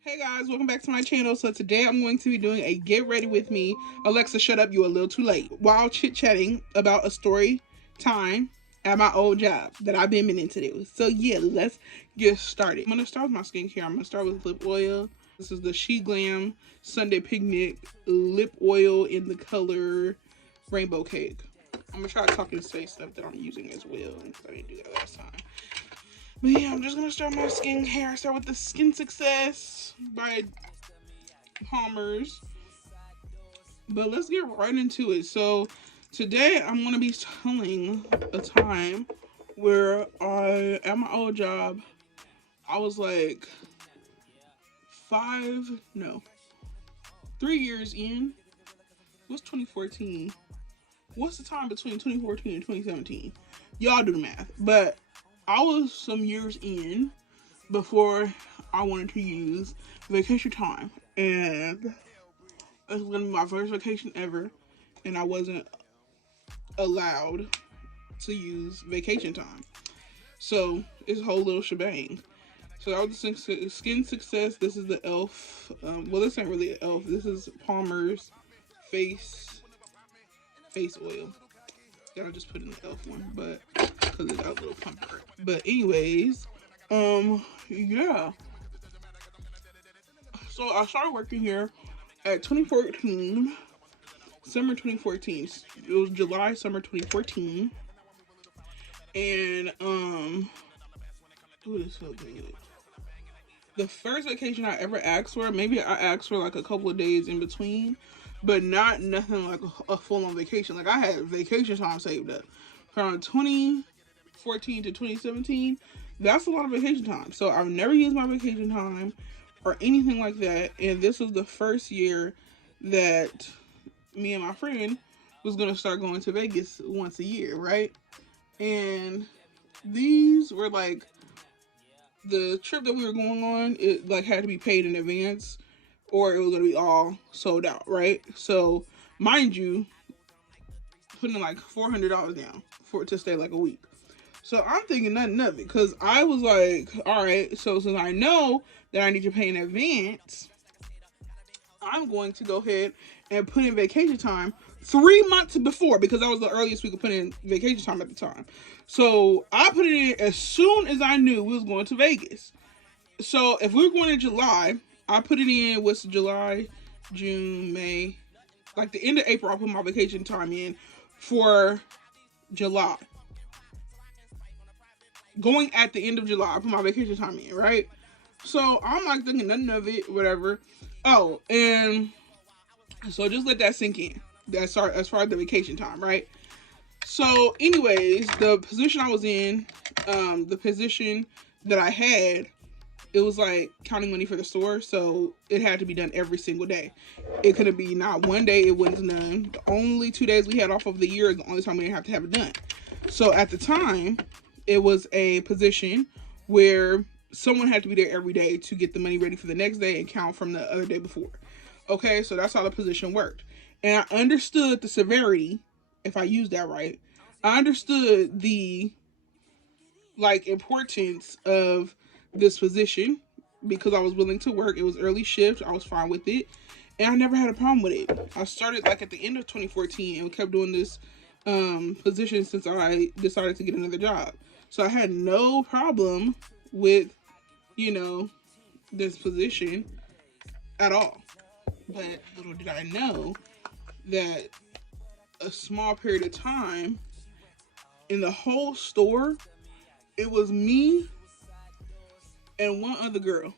Hey guys, welcome back to my channel. So today I'm going to be doing a get ready with me. Alexa, shut up, you a little too late. While chit-chatting about a story time at my old job that I've been meaning to do. So yeah, let's get started. I'm going to start with my skincare. I'm going to start with lip oil. This is the She Glam Sunday Picnic lip oil in the color Rainbow Cake. I'm going to try to talk and say stuff that I'm using as well, because I didn't do that last time. But yeah, I'm just gonna start my skincare. Start with the Skin Success by Palmer's. But let's get right into it. So today I'm gonna be telling a time where at my old job, I was like 3 years in. What's 2014? What's the time between 2014 and 2017? Y'all do the math. But I was some years in before I wanted to use vacation time, and it was gonna be my first vacation ever, and I wasn't allowed to use vacation time. So it's a whole little shebang. So that was the Skin Success. This is the e.l.f. Well, this ain't really an e.l.f. This is Palmer's face oil. That I just put in the e.l.f. one, but because it got a little pumper. But anyways, yeah. So I started working here at 2014, summer 2014. It was July, summer 2014, and ooh, this so good. The first vacation I ever asked for, maybe I asked for like a couple of days in between, but nothing like a full on vacation. Like I had vacation time saved up from 2014 to 2017. That's a lot of vacation time. So I've never used my vacation time or anything like that. And this was the first year that me and my friend was gonna start going to Vegas once a year, right? And these were like the trip that we were going on. It like had to be paid in advance, or it was gonna be all sold out, right? So, mind you, putting like $400 down for it to stay like a week. So I'm thinking nothing of it, because I was like, all right, so since I know that I need to pay in advance, I'm going to go ahead and put in vacation time 3 months before, because that was the earliest we could put in vacation time at the time. So I put it in as soon as I knew we was going to Vegas. So if we were going in July, I put it in, what's July, June, May, like the end of April, I put my vacation time in for July. Going at the end of July, I put my vacation time in, right? So I'm like thinking nothing of it, whatever. Oh, and so just let that sink in. That's as far as the vacation time, right? So, anyways, the position I was in, the position that I had, it was like counting money for the store, so it had to be done every single day. It couldn't be not one day it wasn't done. The only 2 days we had off of the year is the only time we didn't have to have it done. So at the time, it was a position where someone had to be there every day to get the money ready for the next day and count from the other day before. Okay, so that's how the position worked. And I understood the severity, if I used that right. I understood the importance of this position because I was willing to work. It was early shift. I was fine with it. And I never had a problem with it. I started like at the end of 2014 and kept doing this position since I decided to get another job. So I had no problem with, this position at all. But little did I know that a small period of time in the whole store, it was me and one other girl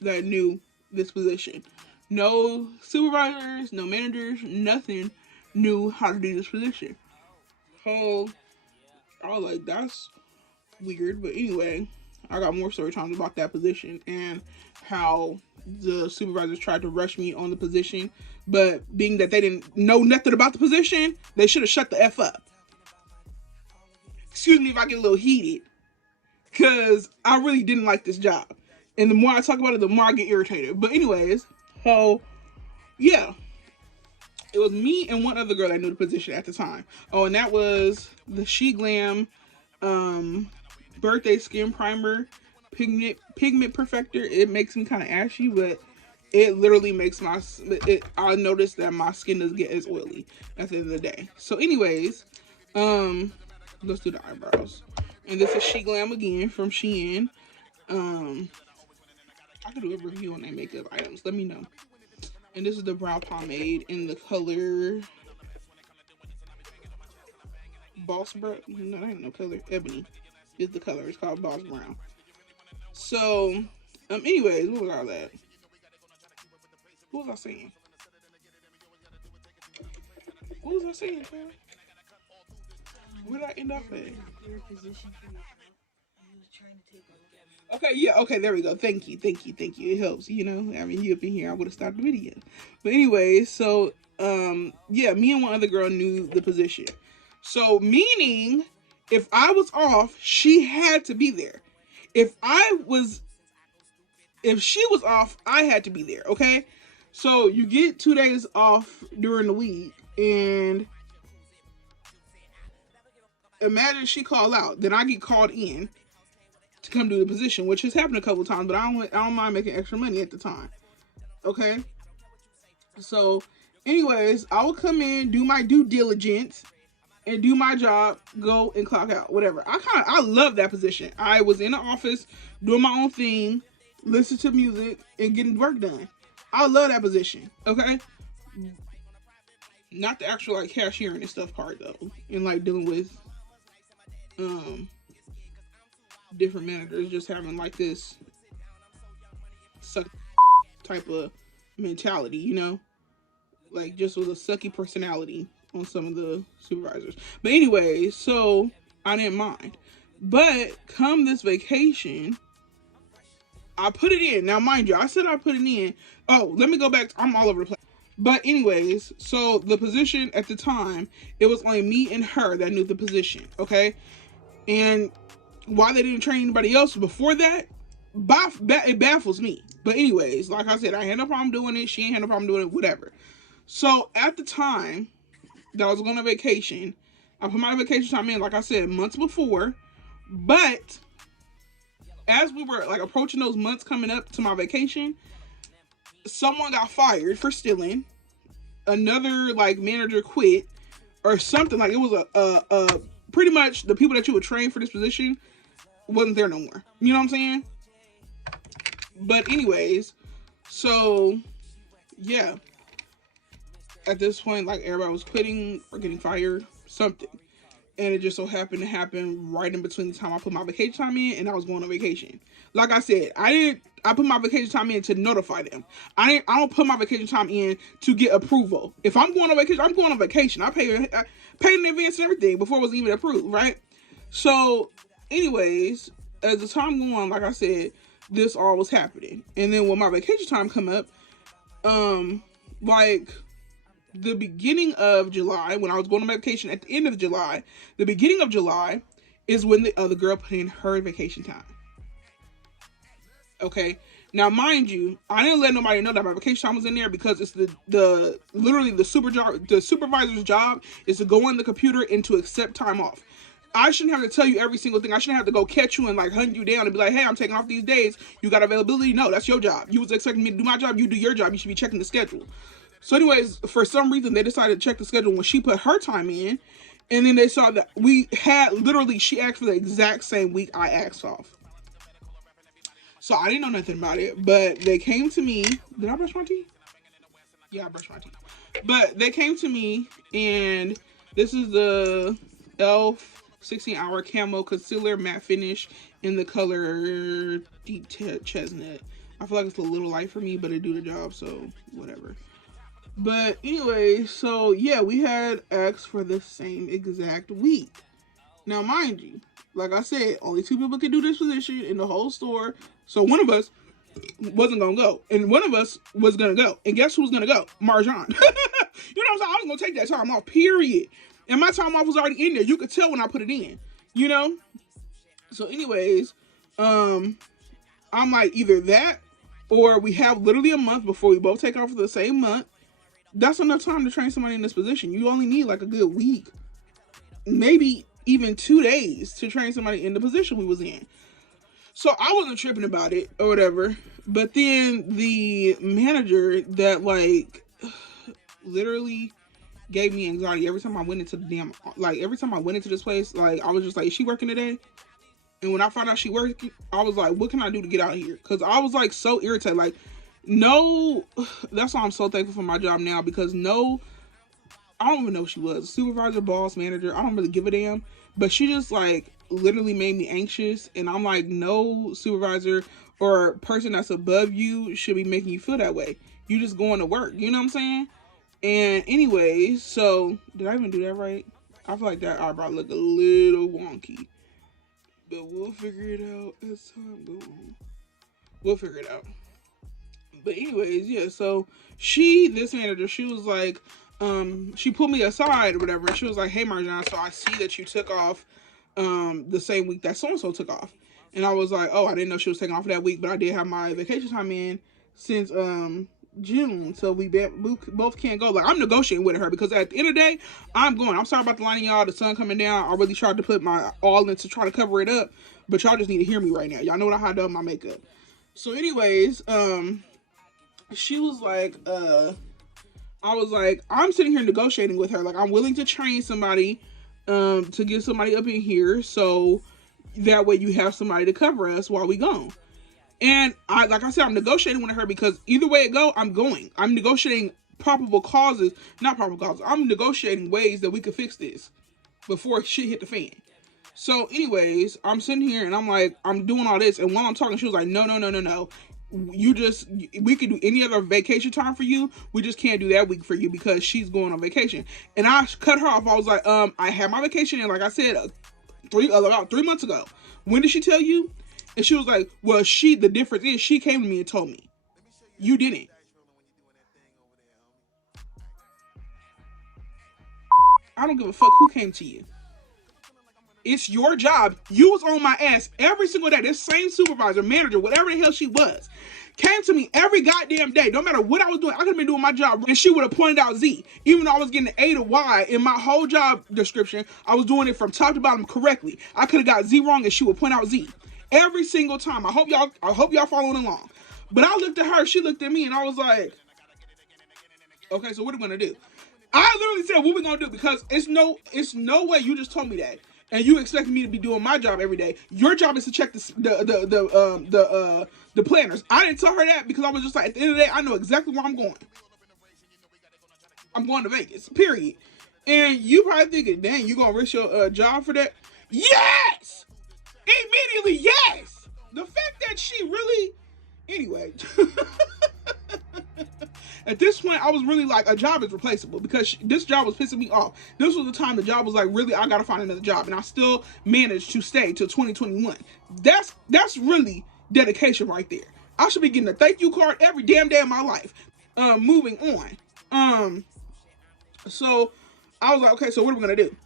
that knew this position. No supervisors, no managers, nothing knew how to do this position. So I was like, that's weird. But anyway, I got more story times about that position and how the supervisors tried to rush me on the position. But being that they didn't know nothing about the position, they should have shut the F up. Excuse me if I get a little heated, because I really didn't like this job. And the more I talk about it, the more I get irritated. But anyways, so yeah, it was me and one other girl that knew the position at the time. Oh, and that was the She Glam birthday skin primer pigment perfector. It makes me kind of ashy, but it literally makes I noticed that my skin doesn't get as oily at the end of the day. So anyways, let's do the eyebrows. And this is She Glam again from Shein. I could do a review on their makeup items. Let me know. And this is the brow pomade in the color Boss Brown. No, that ain't no color. Ebony is the color. It's called Boss Brown. So, anyways, what was all that? What was I saying? What was I saying, Kyle? Where did I end up at? Okay, yeah, okay, there we go. Thank you. It helps, you know. I mean, you up in here, I would have stopped the video. But anyway, so, yeah, me and one other girl knew the position. So, meaning, if I was off, she had to be there. If she was off, I had to be there, okay? So, you get 2 days off during the week, and imagine she call out, then I get called in to come do the position, which has happened a couple times, but I don't mind making extra money at the time. Okay? So, anyways, I will come in, do my due diligence, and do my job, go and clock out, whatever. I love that position. I was in the office doing my own thing, listen to music, and getting work done. I love that position. Okay? Not the actual like cashiering and stuff part though, and like dealing with different managers, just having like this suck type of mentality, you know, like just with a sucky personality on some of the supervisors. But anyway, so I didn't mind. But come this vacation, I put it in. Now, mind you, I said I put it in. Oh, let me go back. I'm all over the place. But anyways, so the position at the time, it was only me and her that knew the position, okay? And why they didn't train anybody else before that, it baffles me. But anyways, like I said, I had no problem doing it. She ain't had no problem doing it, whatever. So at the time that I was going on vacation, I put my vacation time in, like I said, months before. But as we were like approaching those months coming up to my vacation, someone got fired for stealing. Another like manager quit or something. Like it was a pretty much the people that you would train for this position wasn't there no more. You know what I'm saying? But anyways, so yeah. At this point, like everybody was quitting or getting fired, something. And it just so happened to happen right in between the time I put my vacation time in and I was going on vacation. Like I said, I put my vacation time in to notify them. I don't put my vacation time in to get approval. If I'm going on vacation, I'm going on vacation. I paid in advance and everything before it was even approved, right? So, anyways, as the time going on, like I said, this all was happening. And then when my vacation time come up, like the beginning of July, when I was going on vacation at the end of July, the beginning of July is when the other girl put in her vacation time. Okay. Now, mind you, I didn't let nobody know that my vacation time was in there because it's literally the supervisor's job is to go on the computer and to accept time off. I shouldn't have to tell you every single thing. I shouldn't have to go catch you and like hunt you down and be like, hey, I'm taking off these days. You got availability? No, that's your job. You was expecting me to do my job. You do your job. You should be checking the schedule. So anyways, for some reason, they decided to check the schedule when she put her time in. And then they saw that we had literally, she asked for the exact same week I asked off. So I didn't know nothing about it, but they came to me. Did I brush my teeth? Yeah, I brushed my teeth. But they came to me, and this is the e.l.f. 16-hour camo concealer matte finish in the color deep chestnut. I feel like it's a little light for me, but it do the job, so whatever. But anyway, so yeah, we had asked for the same exact week. Now, mind you, like I said, only 2 people could do this position in the whole store. So one of us wasn't going to go. And one of us was going to go. And guess who was going to go? Marjan. You know what I'm saying? I was going to take that time off, period. And my time off was already in there. You could tell when I put it in, you know? So anyways, I'm like either that or we have literally a month before we both take off for the same month. That's enough time to train somebody in this position. You only need like a good week, maybe even 2 days to train somebody in the position we was in. So I wasn't tripping about it or whatever. But then the manager that like literally gave me anxiety every time I went into the damn, like every time I went into this place, like I was just like, is she working today? And when I found out she worked, I was like, what can I do to get out of here? Because I was like so irritated. Like, no, that's why I'm so thankful for my job now, because no, I don't even know what she was. Supervisor, boss, manager, I don't really give a damn. But she just like literally made me anxious. And I'm like, no supervisor or person that's above you should be making you feel that way. You just going to work. You know what I'm saying? And anyways, so did I even do that right? I feel like that eyebrow look a little wonky. But we'll figure it out as time goes on. We'll figure it out. But anyways, yeah, so this manager, she was like, she pulled me aside or whatever, and she was like, hey Marjan, so I see that you took off the same week that so-and-so took off. And I was like, oh, I didn't know she was taking off that week, but I did have my vacation time in since June, so we both can't go. Like, I'm negotiating with her because at the end of the day, I'm going. I'm sorry about the lining, y'all. The sun coming down. I really tried to put my all in to try to cover it up, but y'all just need to hear me right now. Y'all know what I had done my makeup. So anyways, she was like, I was like, I'm sitting here negotiating with her. Like, I'm willing to train somebody, to get somebody up in here, so that way you have somebody to cover us while we gone. And like I said, I'm negotiating with her because either way it go, I'm going. I'm negotiating probable causes, not probable causes. I'm negotiating ways that we could fix this before shit hit the fan. So anyways, I'm sitting here and I'm like, I'm doing all this. And while I'm talking, she was like, no. We could do any other vacation time for you. We just can't do that week for you because she's going on vacation. And I cut her off. I was like, I had my vacation. And like I said, about 3 months ago. When did she tell you? And she was like, well, the difference is she came to me and told me. You didn't. I don't give a fuck who came to you. It's your job. You was on my ass every single day. This same supervisor, manager, whatever the hell she was, came to me every goddamn day. No matter what I was doing, I could have been doing my job. And she would have pointed out Z. Even though I was getting an A to Y in my whole job description, I was doing it from top to bottom correctly. I could have got Z wrong and she would point out Z. Every single time. I hope y'all following along. But I looked at her, she looked at me, and I was like, okay, so what are we gonna do? I literally said, what we gonna do? Because it's no way you just told me that. And you expected me to be doing my job every day. Your job is to check the planners. I didn't tell her that because I was just like, at the end of the day, I know exactly where I'm going. I'm going to Vegas, period. And you probably thinking, dang, you gonna risk your job for that? Yes! Immediately, yes! The fact that she really... Anyway. At this point, I was really like, a job is replaceable because this job was pissing me off. This was the time the job was like, really, I gotta find another job. And I still managed to stay till 2021. That's really dedication right there. I should be getting a thank you card every damn day of my life. Moving on. So I was like, okay, so what are we gonna do?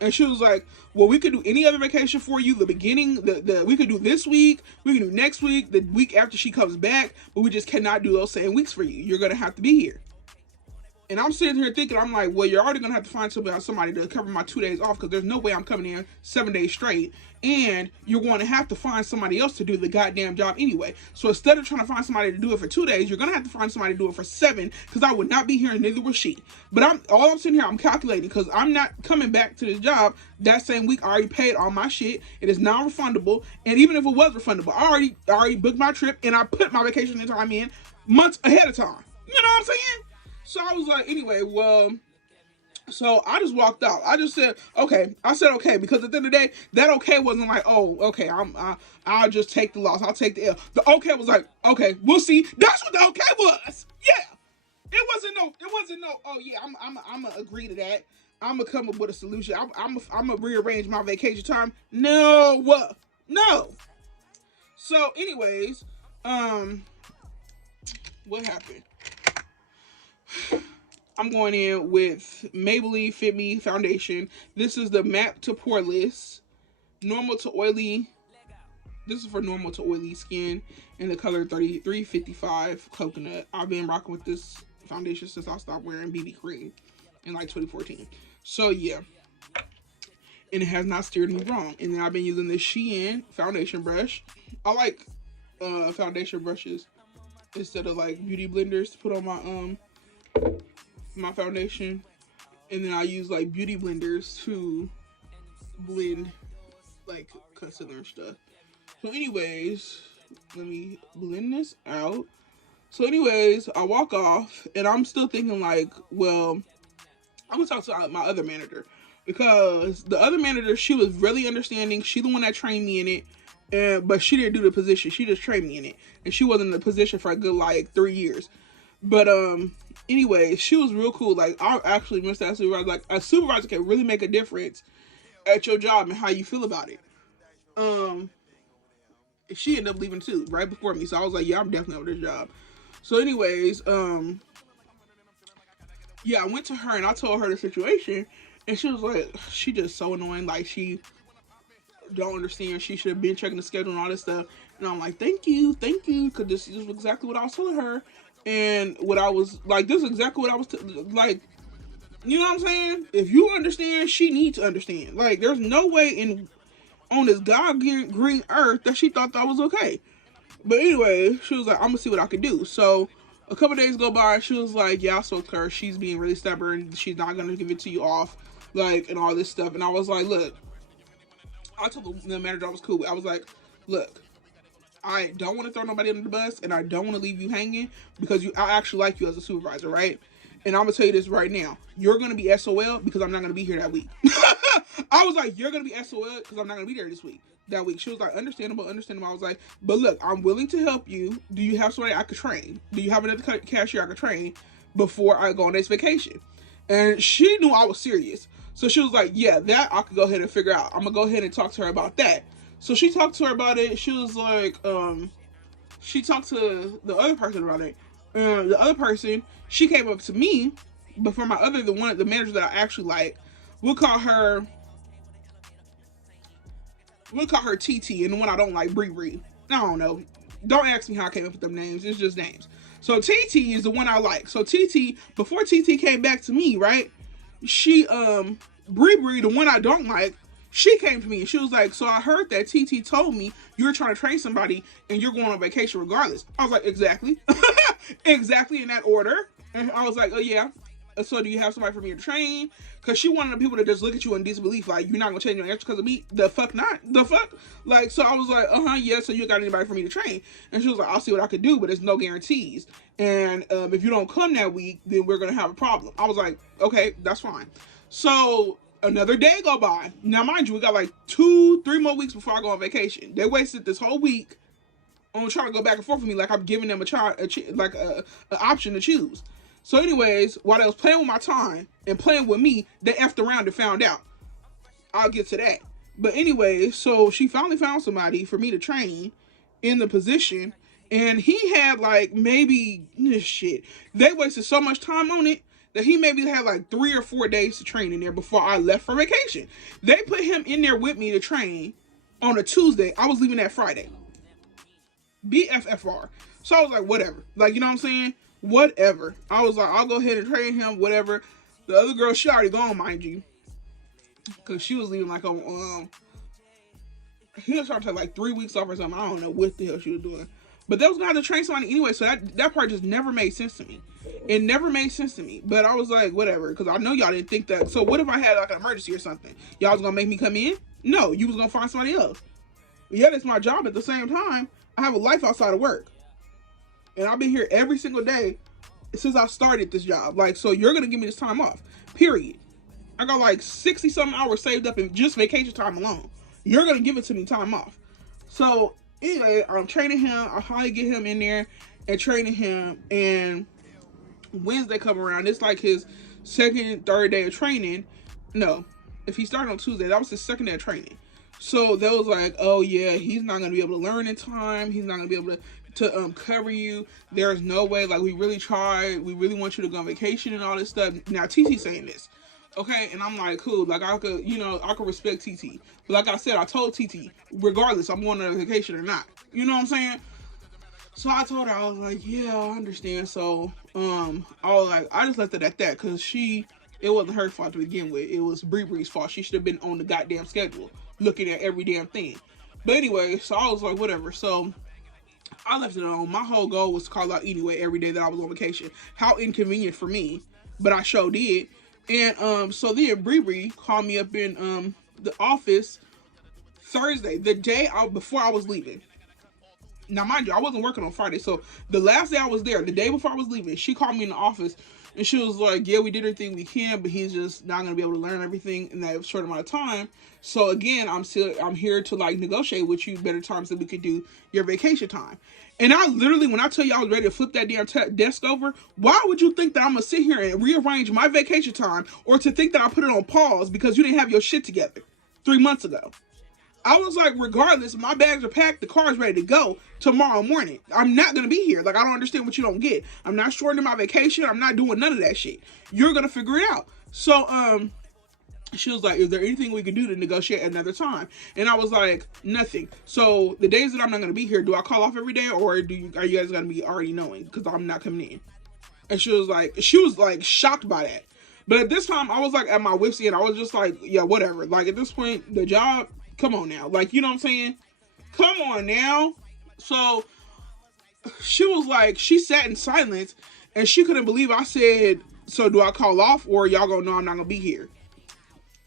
And she was like, well, we could do any other vacation for you. The beginning, we could do this week. We can do next week, the week after she comes back. But we just cannot do those same weeks for you. You're going to have to be here. And I'm sitting here thinking, I'm like, well, you're already going to have to find somebody to cover my 2 days off because there's no way I'm coming in 7 days straight. And you're going to have to find somebody else to do the goddamn job anyway. So instead of trying to find somebody to do it for 2 days, you're going to have to find somebody to do it for 7 because I would not be here and neither would she. But I'm sitting here, I'm calculating because I'm not coming back to this job that same week. I already paid all my shit. It is non-refundable. And even if it was refundable, I already booked my trip and I put my vacation time in months ahead of time. You know what I'm saying? So I was like, anyway, well, so I just walked out. I just said, okay. I said, okay, because at the end of the day, that okay wasn't like, oh, okay, I'll just take the loss. I'll take the L. The okay was like, okay, we'll see. That's what the okay was. Yeah. It wasn't no, oh yeah, I'm gonna agree to that. I'm gonna come up with a solution. I'm gonna rearrange my vacation time. No. So anyways, what happened? I'm going in with Maybelline Fit Me Foundation. This is the matte to poreless, normal to oily. This is for normal to oily skin in the color 3355 coconut. I've been rocking with this foundation since I stopped wearing BB cream in like 2014. So yeah. and it has not steered me wrong. And then I've been using this Shein foundation brush. I like foundation brushes instead of like beauty blenders to put on my foundation. And then I use like beauty blenders to blend like concealer and stuff. So anyways, let me blend this out. So anyways, I walk off and I'm still thinking like, well, I'm gonna talk to my other manager, because the other manager, she was really understanding. She the one that trained me in it, but she didn't do the position. She just trained me in it, and she wasn't in the position for a good like 3 years. But anyway, she was real cool. Like, I actually miss that supervisor. Like, a supervisor can really make a difference at your job and how you feel about it. She ended up leaving too right before me, so I was like, yeah, I'm definitely over this job. So anyways, yeah, I went to her and I told her the situation, and she was like, she just so annoying. Like, she don't understand. She should have been checking the schedule and all this stuff. And I'm like, thank you, because this is exactly what I was telling her. And what I was like, this is exactly what I was like, you know what I'm saying? If you understand, she needs to understand. Like, there's no way on this God green earth that she thought that was okay. But anyway, she was like, I'm gonna see what I can do. So a couple days go by, she was like, yeah, I spoke to her. She's being really stubborn. She's not gonna give it to you off, like, and all this stuff. And I was like, look, I told the manager I was cool. I was like, look, I don't want to throw nobody under the bus, and I don't want to leave you hanging, because I actually like you as a supervisor, right? And I'm gonna tell you this right now: you're gonna be SOL because I'm not gonna be here that week. I was like, you're gonna be SOL because I'm not gonna be there that week. She was like, understandable. I was like, but look, I'm willing to help you. Do you have somebody I could train? Do you have another cashier I could train before I go on this vacation? And she knew I was serious. So she was like, yeah, that I could go ahead and figure out. I'm gonna go ahead and talk to her about that. So she talked to her about it. She was like, she talked to the other person about it. The other person, she came up to me, but for the manager that I actually like, we'll call her TT, and the one I don't like, Bree. I don't know. Don't ask me how I came up with them names. It's just names. So TT is the one I like. So TT, before TT came back to me, right? She, Bree, the one I don't like, she came to me and she was like, so I heard that TT told me you were trying to train somebody and you're going on vacation regardless. I was like, exactly. Exactly in that order. And I was like, oh yeah. So do you have somebody for me to train? Because she wanted the people to just look at you in disbelief, like, you're not going to change your answer because of me? The fuck not? The fuck? Like, so I was like, yeah, so you got anybody for me to train? And she was like, I'll see what I can do, but there's no guarantees. And if you don't come that week, then we're going to have a problem. I was like, okay, that's fine. So another day go by. Now, mind you, we got like 2-3 more weeks before I go on vacation. They wasted this whole week on trying to go back and forth with me, like I'm giving them an option to choose. So anyways, while they was playing with my time and playing with me, they effed around and found out. I'll get to that. But anyway, so she finally found somebody for me to train in the position, and he had like maybe shit. They wasted so much time on it that he maybe had like 3 or 4 days to train in there before I left for vacation. They put him in there with me to train on a Tuesday. I was leaving that Friday. BFFR. So I was like, whatever. Like, you know what I'm saying? Whatever. I was like, I'll go ahead and train him, whatever. The other girl, she already gone, mind you. Because she was leaving like on, he was trying to take like 3 weeks off or something. I don't know what the hell she was doing. But they was going to have to train somebody anyway, so that part just never made sense to me. It never made sense to me. But I was like, whatever, because I know y'all didn't think that. So what if I had like an emergency or something? Y'all was going to make me come in? No, you was going to find somebody else. Yeah, that's my job. At the same time, I have a life outside of work. And I've been here every single day since I started this job. Like, so you're going to give me this time off. Period. I got like 60-something hours saved up in just vacation time alone. You're going to give it to me time off. So, anyway, I'm training him. I finally get him in there and training him. And Wednesday come around. It's like his second, third day of training. No, if he started on Tuesday, that was his second day of training. So they was like, oh yeah, he's not going to be able to learn in time. He's not going to be able to cover you. There's no way. Like, we really tried. We really want you to go on vacation and all this stuff. Now, TT saying this. Okay, and I'm like, cool. Like, I could respect TT. But like I said, I told TT, regardless, I'm going on vacation or not. You know what I'm saying? So I told her, I was like, yeah, I understand. So, I was like, I just left it at that because she It wasn't her fault to begin with. It was Bree Bree's fault. She should have been on the goddamn schedule, looking at every damn thing. But anyway, so I was like, whatever. So I left it on. My whole goal was to call out anyway every day that I was on vacation. How inconvenient for me, but I sure did. And so then Bree called me up in the office Thursday, the day before I was leaving. Now, mind you, I wasn't working on Friday, so the last day I was there, the day before I was leaving, she called me in the office, and she was like, yeah, we did everything we can, but he's just not going to be able to learn everything in that short amount of time. So again, I'm here to like negotiate with you better times that we could do your vacation time. And I literally, when I tell you I was ready to flip that damn desk over, why would you think that I'm going to sit here and rearrange my vacation time, or to think that I put it on pause because you didn't have your shit together 3 months ago? I was like, regardless, my bags are packed, the car's ready to go tomorrow morning. I'm not going to be here. Like, I don't understand what you don't get. I'm not shortening my vacation. I'm not doing none of that shit. You're going to figure it out. So, she was like, is there anything we can do to negotiate another time? And I was like, nothing. So, the days that I'm not going to be here, do I call off every day, or are you guys going to be already knowing? Because I'm not coming in. And she was like shocked by that. But at this time, I was like at my wit's end. I was just like, yeah, whatever. Like, at this point, the job, come on now. Like, you know what I'm saying? Come on now. So, she was like, she sat in silence, and she couldn't believe I said, so do I call off, or y'all gonna know I'm not gonna be here?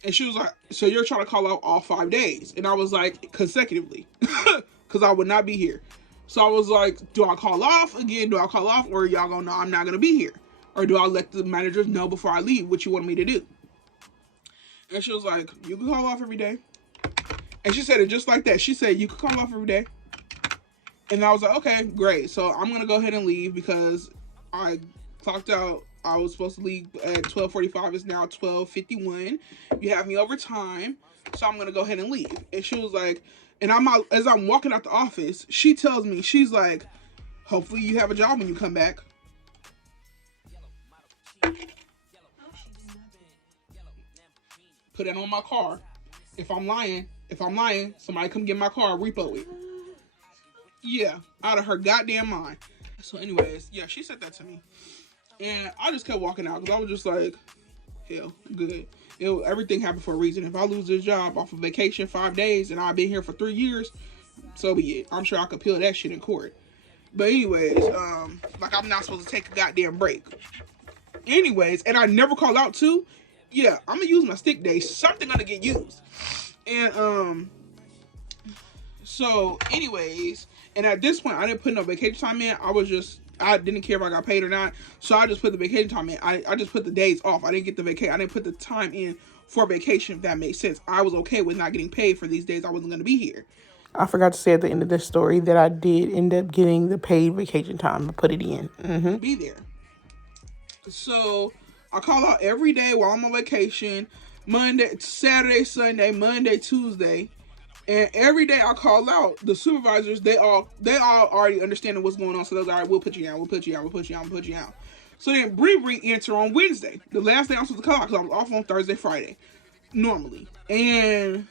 And she was like, so you're trying to call out all 5 days? And I was like, consecutively, because I would not be here. So I was like, do I call off again? Do I call off, or y'all gonna know I'm not gonna be here? Or do I let the managers know before I leave what you want me to do? And she was like, you can call off every day. And she said it just like that. She said, you can call off every day. And I was like, okay, great. So I'm going to go ahead and leave because I clocked out. I was supposed to leave at 12:45. It's now 12:51. You have me over time. So I'm going to go ahead and leave. And she was like, and as I'm walking out the office, she tells me, she's like, hopefully you have a job when you come back. Put it on my car. If I'm lying, somebody come get my car, repo it. Yeah, out of her goddamn mind. So anyways, yeah, she said that to me. And I just kept walking out because I was just like, hell, good. Everything happened for a reason. If I lose this job off of vacation 5 days and I've been here for 3 years, so be it. I'm sure I could appeal that shit in court. But anyways, like I'm not supposed to take a goddamn break. Anyways, and I never call out too. Yeah, I'm gonna use my sick day. Something gonna get used. And so anyways, and at this point I didn't put no vacation time in. I didn't care if I got paid or not. So I just put the vacation time in. I just put the days off. I didn't get the vacation. I didn't put the time in for vacation, if that makes sense. I was okay with not getting paid for these days I wasn't gonna be here. I forgot to say at the end of this story that I did end up getting the paid vacation time. I put it in. Be there. So I call out every day while I'm on vacation. Monday, Saturday, Sunday, Monday, Tuesday. And every day I call out, the supervisors, they all already understanding what's going on. So they're like, all right, we'll put you out, we'll put you out, we'll put you out, we'll put you out. So then Bree enter on Wednesday. The last day I'm supposed to call out because I was off on Thursday, Friday. Normally. And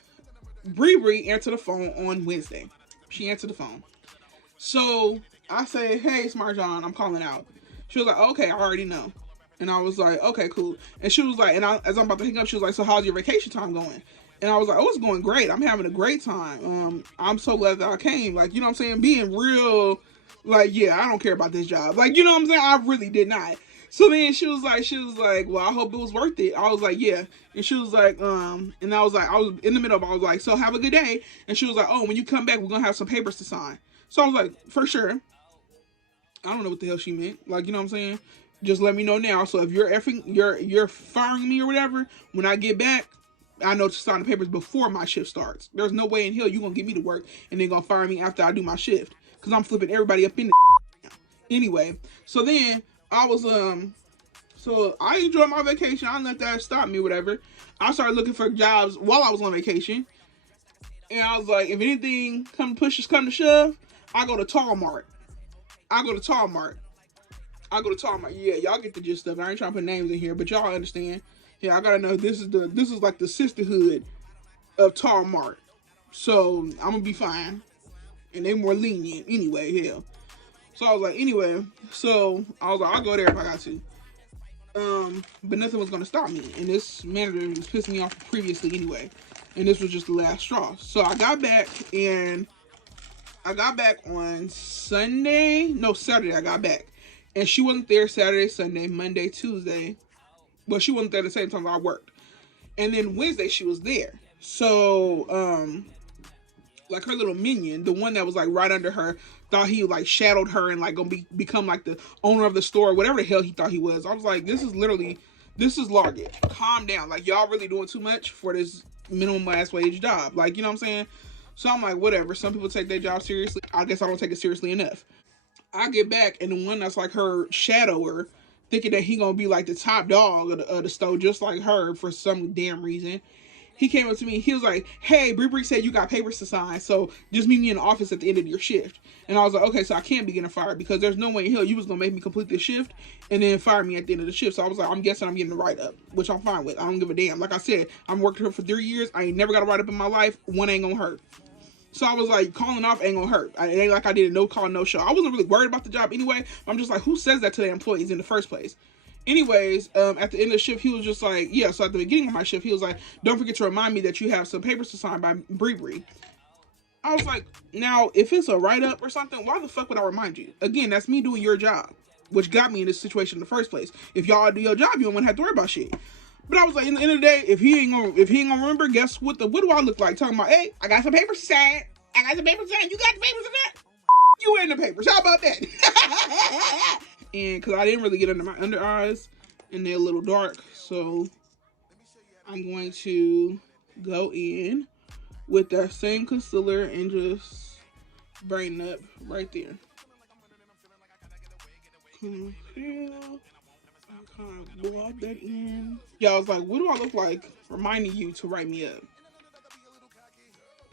Bree answered the phone on Wednesday. She answered the phone. So I say, hey, it's Marjan, I'm calling out. She was like, okay, I already know. And I was like, okay, cool. And she was like, as I'm about to hang up, she was like, so how's your vacation time going? And I was like, oh, it's going great. I'm having a great time. I'm so glad that I came. Like, you know what I'm saying? Being real, like, yeah, I don't care about this job. Like, you know what I'm saying? I really did not. So then she was like, well, I hope it was worth it. I was like, yeah. And she was like, and I was in the middle of it. I was like, so have a good day. And she was like, oh, when you come back, we're going to have some papers to sign. So I was like, for sure. I don't know what the hell she meant. Like, you know what I'm saying? Just let me know now. So if you're firing me or whatever, when I get back, I know to sign the papers before my shift starts. There's no way in hell you're going to get me to work and then going to fire me after I do my shift. Because I'm flipping everybody up in the anyway. So then I was, so I enjoyed my vacation. I didn't let that stop me, whatever. I started looking for jobs while I was on vacation. And I was like, if anything come to shove, I go to Talmart. Yeah, y'all get the gist of it. I ain't trying to put names in here, but y'all understand. Yeah, I gotta know this is like the sisterhood of Talmart. So I'm gonna be fine. And they more lenient anyway, hell. So I was like, anyway, so I was like, I'll go there if I got to. But nothing was gonna stop me. And this manager was pissing me off previously anyway. And this was just the last straw. So I got back on Sunday. No, Saturday I got back. And she wasn't there Saturday, Sunday, Monday, Tuesday. Well, she wasn't there at the same time I worked. And then Wednesday she was there. So, like her little minion, the one that was like right under her, thought he like shadowed her and like gonna become like the owner of the store, whatever the hell he thought he was. I was like, this is Larget. Calm down. Like, y'all really doing too much for this minimum wage job. Like, you know what I'm saying? So I'm like, whatever. Some people take their job seriously. I guess I don't take it seriously enough. I get back, and the one that's like her shadower, thinking that he gonna be like the top dog of the store, just like her for some damn reason. He came up to me. He was like, "Hey, Bree said you got papers to sign, so just meet me in the office at the end of your shift." And I was like, "Okay, so I can't be getting fired because there's no way in hell you was gonna make me complete this shift and then fire me at the end of the shift." So I was like, "I'm guessing I'm getting the write up, which I'm fine with. I don't give a damn." Like I said, I'm working here for 3 years. I ain't never got a write up in my life. One ain't gonna hurt. So I was like, calling off ain't gonna hurt. It ain't like I did a no call, no show. I wasn't really worried about the job anyway. I'm just like, who says that to their employees in the first place? Anyways, at the end of the shift, he was just like, yeah, so at the beginning of my shift, he was like, "Don't forget to remind me that you have some papers to sign by Bree." I was like, now, if it's a write-up or something, why the fuck would I remind you? Again, that's me doing your job, which got me in this situation in the first place. If y'all do your job, you don't want to have to worry about shit. But I was like, in the end of the day, if he ain't gonna remember, guess what do I look like? Talking about, hey, I got some papers to sign. I got some papers to sign. You got the papers in that? You in the papers. How about that? And because I didn't really get under my under eyes, and they're a little dark, so I'm going to go in with that same concealer and just brighten up right there. Conceal. I kind of blob that in. Y'all was like, what do I look like? Reminding you to write me up.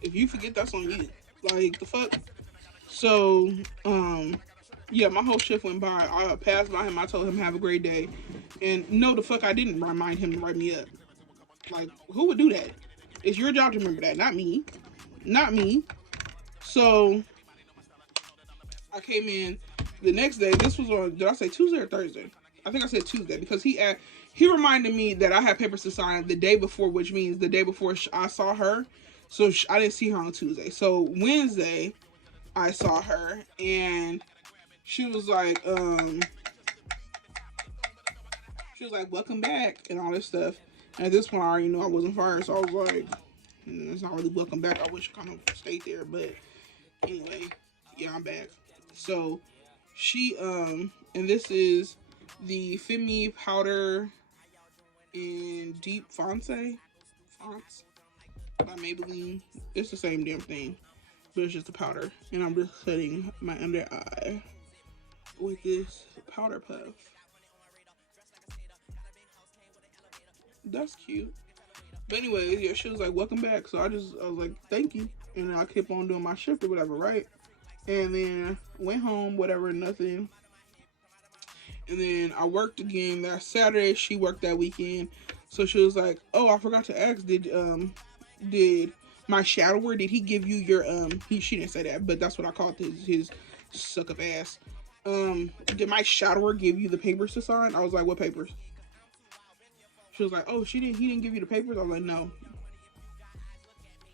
If you forget, that's on you. Like, the fuck? So, yeah, my whole shift went by. I passed by him. I told him have a great day. And no, the fuck I didn't remind him to write me up. Like, who would do that? It's your job to remember that, not me. Not me. So, I came in the next day. This was on, did I say Tuesday or Thursday? I think I said Tuesday because he reminded me that I had papers to sign the day before, which means the day before I saw her. So, I didn't see her on Tuesday. So, Wednesday, I saw her and she was like, welcome back and all this stuff. And at this point, I already knew I wasn't fired, so I was like, it's not really welcome back. I wish I kind of stayed there, but anyway, yeah, I'm back. So she, and this is the Fit Me powder in Deep Fonts by Maybelline. It's the same damn thing, but it's just a powder. And I'm just setting my under eye with this powder puff. That's cute. But anyways, yeah, she was like, welcome back. So I was like, thank you. And then I kept on doing my shift or whatever, right? And then went home, whatever, nothing. And then I worked again that Saturday. She worked that weekend. So she was like, oh, I forgot to ask, did my shadower, did he give you your, she didn't say that, but that's what I called his suck up ass. Did my shadower give you the papers to sign? I was like, what papers? She was like, oh, he didn't give you the papers? I was like, no.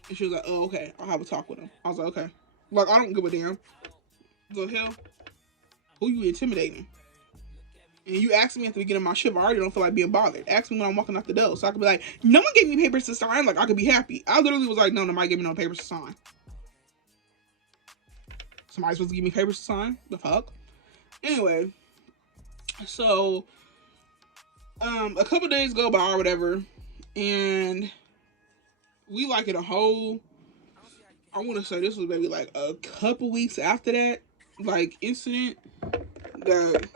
And she was like, oh, okay, I'll have a talk with him. I was like, okay. Like, I don't give a damn. The hell? Who you intimidating? And you asked me at the beginning of my shift, I already don't feel like being bothered. Ask me when I'm walking out the door, so I could be like, no one gave me papers to sign. Like, I could be happy. I literally was like, no, nobody gave me no papers to sign. Somebody's supposed to give me papers to sign? The fuck? Anyway, so a couple days go by or whatever, and we like in a whole, I want to say this was maybe like a couple weeks after that, like, incident that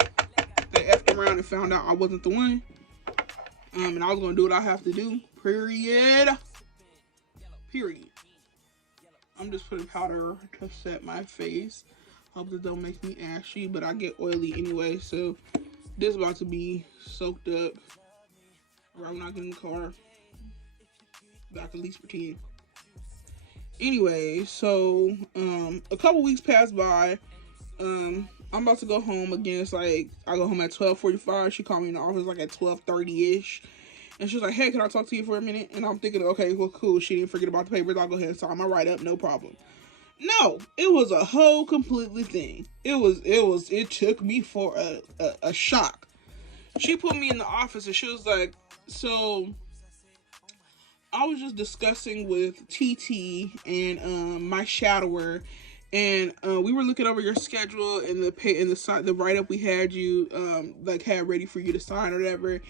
they effed around and found out I wasn't the one, and I was gonna do what I have to do. Period. I'm just putting powder to set my face. Hope this don't make me ashy, but I get oily anyway, so this is about to be soaked up. Right when I get in the car, but I can at least pretend. Anyway, so a couple weeks passed by. I'm about to go home again. It's like I go home at 12:45. She called me in the office like at 12:30ish. And she was like, hey, can I talk to you for a minute? And I'm thinking, okay, well, cool. She didn't forget about the papers. I'll go ahead and sign my write up. No problem. No, it was a whole completely thing. It took me for a shock. She put me in the office and she was like, so I was just discussing with TT and my shadower, and we were looking over your schedule and the write up we had you like had ready for you to sign or whatever.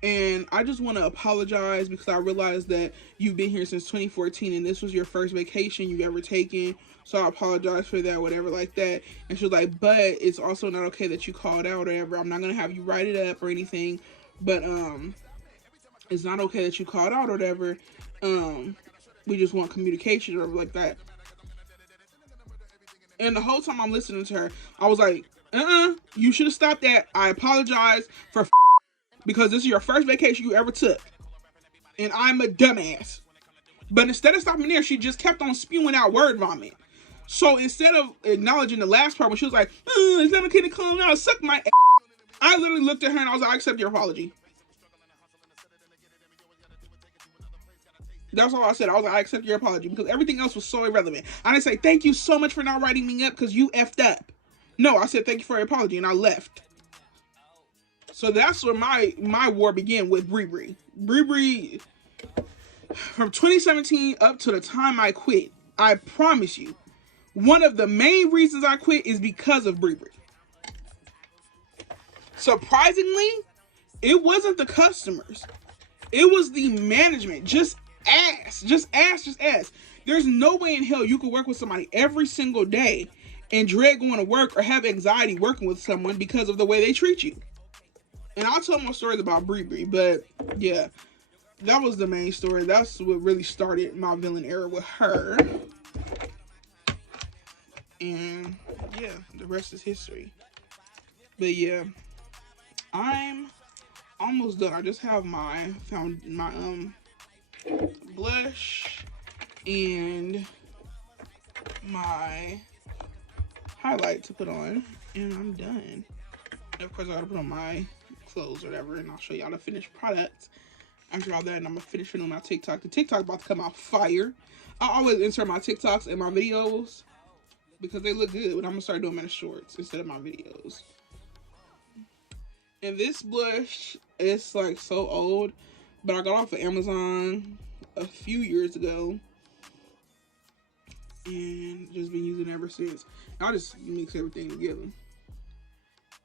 And I just want to apologize because I realized that you've been here since 2014 and this was your first vacation you've ever taken. So I apologize for that, whatever, like that. And she was like, but it's also not okay that you called out or whatever. I'm not going to have you write it up or anything. But it's not okay that you called out or whatever. We just want communication or like that. And the whole time I'm listening to her, I was like, you should have stopped that. I apologize for because this is your first vacation you ever took. And I'm a dumbass. But instead of stopping there, she just kept on spewing out word vomit. So instead of acknowledging the last part when she was like, it's not okay to calm down, suck my ass. I literally looked at her and I was like, I accept your apology. That's all I said. I was like, I accept your apology because everything else was so irrelevant. I didn't say, thank you so much for not writing me up because you effed up. No, I said, thank you for your apology, and I left. So that's where my war began with Bree Bree. Bree Bree, from 2017 up to the time I quit, I promise you, one of the main reasons I quit is because of Bree Bree. Surprisingly, it wasn't the customers. It was the management. Just ass. There's no way in hell you could work with somebody every single day and dread going to work or have anxiety working with someone because of the way they treat you. And I'll tell more stories about Bree Bree, but yeah, that was the main story. That's what really started my villain era with her. And yeah, the rest is history. But yeah, I'm almost done. I just have my blush and my highlight to put on, and I'm done. And of course, I gotta put on my clothes or whatever, and I'll show y'all the finished product after all that. And I'm gonna finish filming my TikTok. The TikTok about to come out fire. I always insert my TikToks in my videos because they look good, but I'm gonna start doing them in shorts instead of my videos. And this blush is like so old, but I got off of Amazon a few years ago and just been using it ever since. I just mix everything together.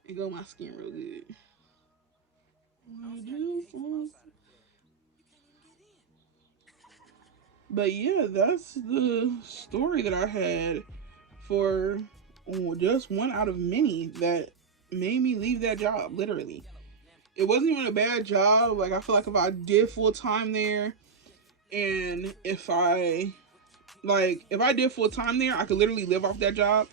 It go on my skin real good. But yeah, that's the story that I had for just one out of many that made me leave that job, literally. It wasn't even a bad job. Like, I feel like if I did full time there, and if I did full time there, I could literally live off that job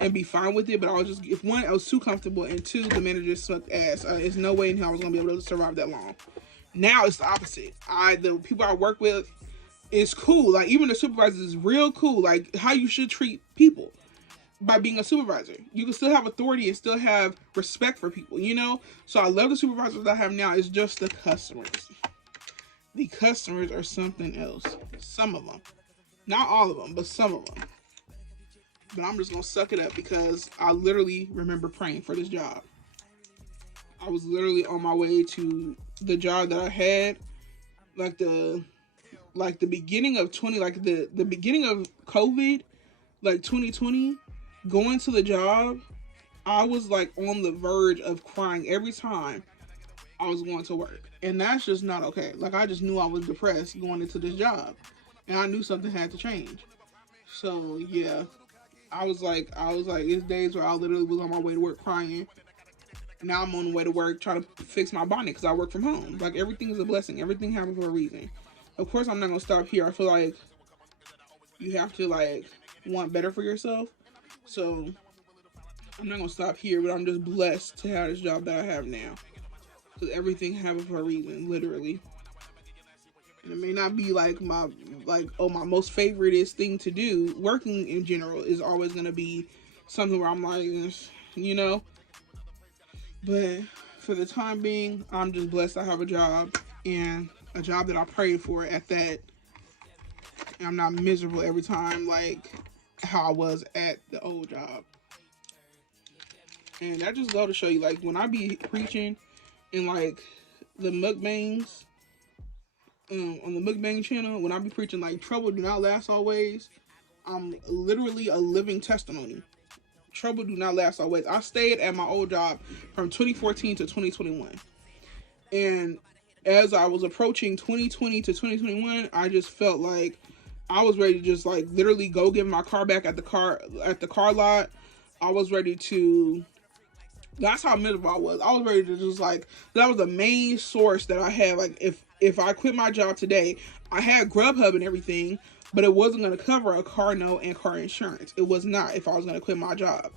and be fine with it. But I was just, if one, I was too comfortable, and two, the manager sucked ass. There's no way in hell I was gonna be able to survive that long. Now it's the opposite. The people I work with is cool. Like, even the supervisors is real cool. Like, how you should treat people by being a supervisor. You can still have authority and still have respect for people, you know? So I love the supervisors I have now. It's just the customers. The customers are something else. Some of them. Not all of them, but some of them. But I'm just going to suck it up because I literally remember praying for this job. I was literally on my way to the job that I had, like the beginning of the beginning of COVID, like 2020, going to the job, I was like on the verge of crying every time I was going to work. And that's just not okay. Like, I just knew I was depressed going into this job. And I knew something had to change. So yeah, I was like, it's days where I literally was on my way to work crying. Now I'm on the way to work trying to fix my bonnet because I work from home. Like, everything is a blessing. Everything happens for a reason. Of course, I'm not going to stop here. I feel like you have to, like, want better for yourself. So I'm not going to stop here, but I'm just blessed to have this job that I have now. Because everything happens for a reason, literally. And it may not be like my most favoriteest thing to do. Working in general is always going to be something where I'm like, you know. But for the time being, I'm just blessed I have a job, and a job that I prayed for at that. And I'm not miserable every time like how I was at the old job. And that just go to show you, like, when I be preaching in like the mukbangs, on the mukbang channel, when I be preaching like trouble do not last always, I'm literally a living testimony. Trouble do not last always. I stayed at my old job from 2014 to 2021. And as I was approaching 2020 to 2021, I just felt like I was ready to just like literally go give my car back at the car lot. I was ready to, that's how miserable I was. I was ready to just like, that was the main source that I had. Like, if I quit my job today, I had Grubhub and everything, but it wasn't going to cover a car note and car insurance. It was not, if I was going to quit my job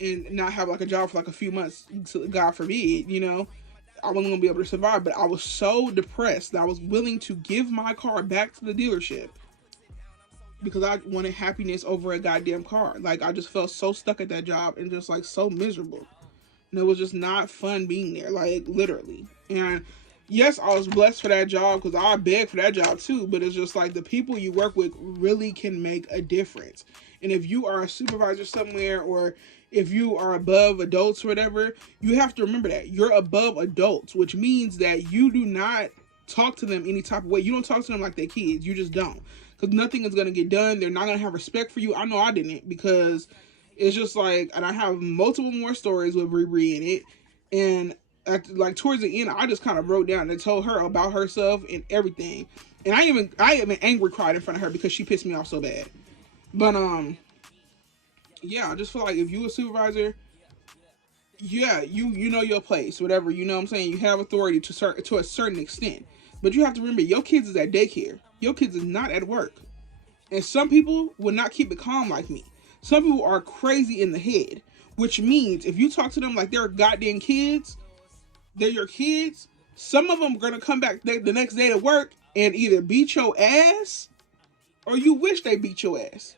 and not have like a job for like a few months, God forbid, you know, I wasn't going to be able to survive. But I was so depressed that I was willing to give my car back to the dealership because I wanted happiness over a goddamn car. Like, I just felt so stuck at that job and just like so miserable. And it was just not fun being there, like, literally. And yes, I was blessed for that job because I begged for that job too, but it's just like the people you work with really can make a difference. And if you are a supervisor somewhere, or if you are above adults or whatever, you have to remember that you're above adults, which means that you do not talk to them any type of way. You don't talk to them like they're kids. You just don't. Because nothing is going to get done. They're not going to have respect for you. I know I didn't, because it's just like, and I have multiple more stories with Riri in it. And like towards the end, I just kind of wrote down and told her about herself and everything. And I even angry cried in front of her because she pissed me off so bad. But yeah, I just feel like if you a supervisor, yeah, you know your place, whatever, you know what I'm saying? You have authority to a certain extent. But you have to remember, your kids is at daycare. Your kids is not at work. And some people will not keep it calm like me. Some people are crazy in the head, which means if you talk to them like they're goddamn kids, they're your kids. Some of them are going to come back the next day to work and either beat your ass, or you wish they beat your ass.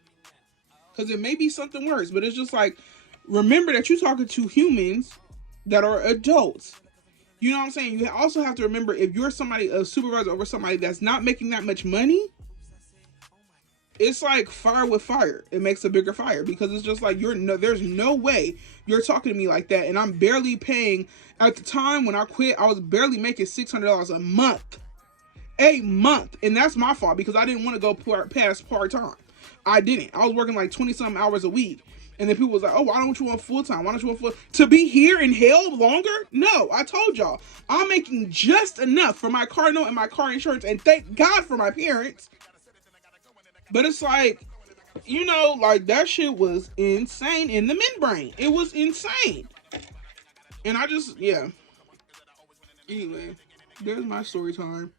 Because it may be something worse, but it's just like, remember that you're talking to humans that are adults. You know what I'm saying? You also have to remember, if you're a supervisor over somebody that's not making that much money, it's like fire with fire. It makes a bigger fire, because it's just like, there's no way you're talking to me like that. And I'm barely paying, at the time when I quit, I was barely making $600 a month. A month. And that's my fault, because I didn't want to go past part-time. I didn't. I was working like 20-something hours a week. And then people was like, oh, why don't you want full-time? Why don't you want full to be here in hell longer? No, I told y'all, I'm making just enough for my car note and my car insurance, and thank God for my parents. But it's like, you know, like, that shit was insane in the midbrain. It was insane. And I just, yeah. Anyway, there's my story time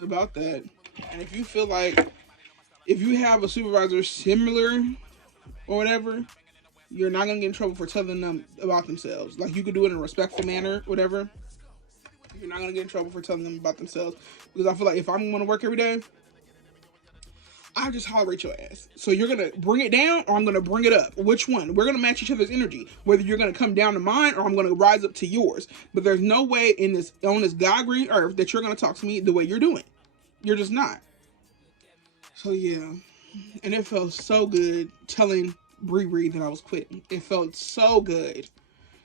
about that. And if you feel like, if you have a supervisor similar or whatever, you're not going to get in trouble for telling them about themselves. Like, you could do it in a respectful manner, whatever. You're not going to get in trouble for telling them about themselves. Because I feel like if I'm going to work every day, I just holler at your ass. So you're going to bring it down, or I'm going to bring it up. Which one? We're going to match each other's energy. Whether you're going to come down to mine, or I'm going to rise up to yours. But there's no way on this God-green earth that you're going to talk to me the way you're doing. You're just not. So yeah. And it felt so good telling Bree that I was quitting. It felt so good.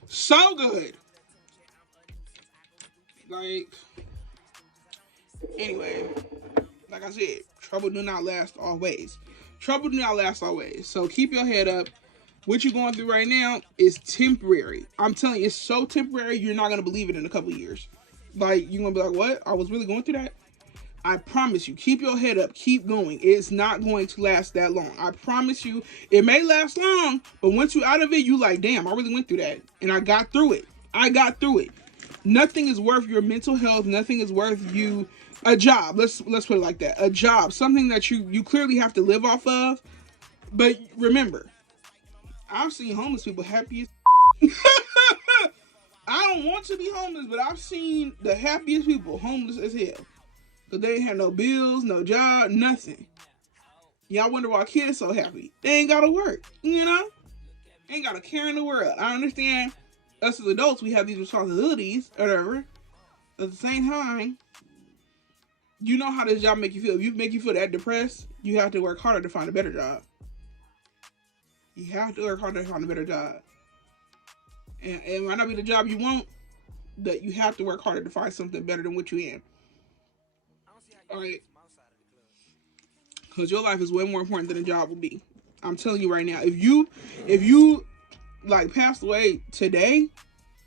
So good. Like, anyway, like I said, trouble do not last always. Trouble do not last always. So keep your head up. What you're going through right now is temporary. I'm telling you, it's so temporary, you're not going to believe it in a couple of years. Like, you're going to be like, what? I was really going through that? I promise you, keep your head up, keep going. It's not going to last that long. I promise you, it may last long, but once you're out of it, you like, damn, I really went through that. And I got through it. I got through it. Nothing is worth your mental health. Nothing is worth you a job. Let's put it like that. A job, something that you clearly have to live off of. But remember, I've seen homeless people happy as I don't want to be homeless, but I've seen the happiest people homeless as hell. Because they ain't had no bills, no job, nothing. Y'all wonder why kids so happy. They ain't got to work, you know? Ain't got a care in the world. I understand us as adults, we have these responsibilities, or whatever. At the same time, you know how this job make you feel. If you make you feel that depressed, you have to work harder to find a better job. You have to work harder to find a better job. And it might not be the job you want, but you have to work harder to find something better than what you in. Alright? Because your life is way more important than a job will be. I'm telling you right now. If you like passed away today,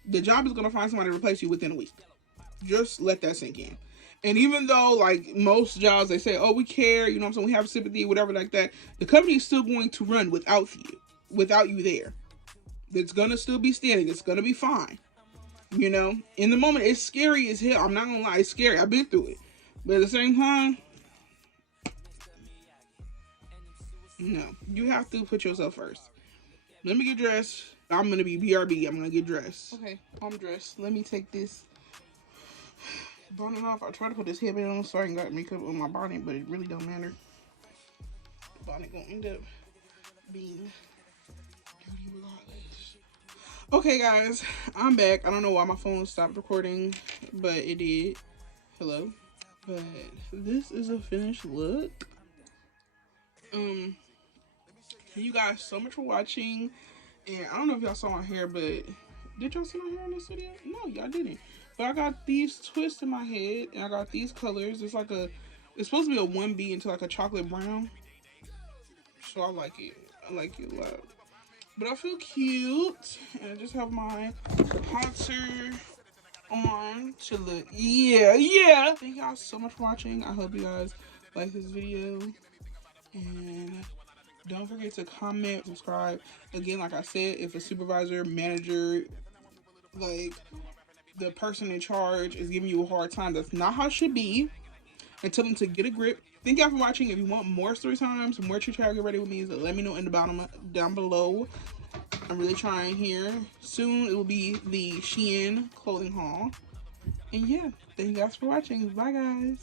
the job is gonna find somebody to replace you within a week. Just let that sink in. And even though, like, most jobs, they say, oh, we care, you know what I'm saying, we have sympathy, whatever like that, the company is still going to run without you there. It's gonna still be standing. It's gonna be fine. You know? In the moment, it's scary as hell. I'm not gonna lie, it's scary. I've been through it. But at the same time, no. You have to put yourself first. Let me get dressed. I'm gonna be BRB. I'm gonna get dressed. Okay, I'm dressed. Let me take this bonnet off. I try to put this headband on so I can got makeup on my bonnet, but it really don't matter. The bonnet gonna end up being dirty regardless. Okay, guys, I'm back. I don't know why my phone stopped recording, but it did. Hello. But this is a finished look. Thank you guys so much for watching. And I don't know if y'all saw my hair, but did y'all see my hair in this video? No, y'all didn't. But I got these twists in my head, and I got these colors. It's like it's supposed to be a 1B into like a chocolate brown. So I like it. I like it a lot. But I feel cute, and I just have my concert on to look. Yeah. Thank y'all so much for watching. I hope you guys like this video, and don't forget to comment, subscribe. Again, like I said, if a supervisor, manager, like the person in charge is giving you a hard time, that's not how it should be. And tell them to get a grip. Thank y'all for watching. If you want more story times, more Chit Chat Get Ready with me, so let me know in the bottom down below. I'm really trying here. Soon it will be the Shein clothing haul. And yeah, thank you guys for watching. Bye guys.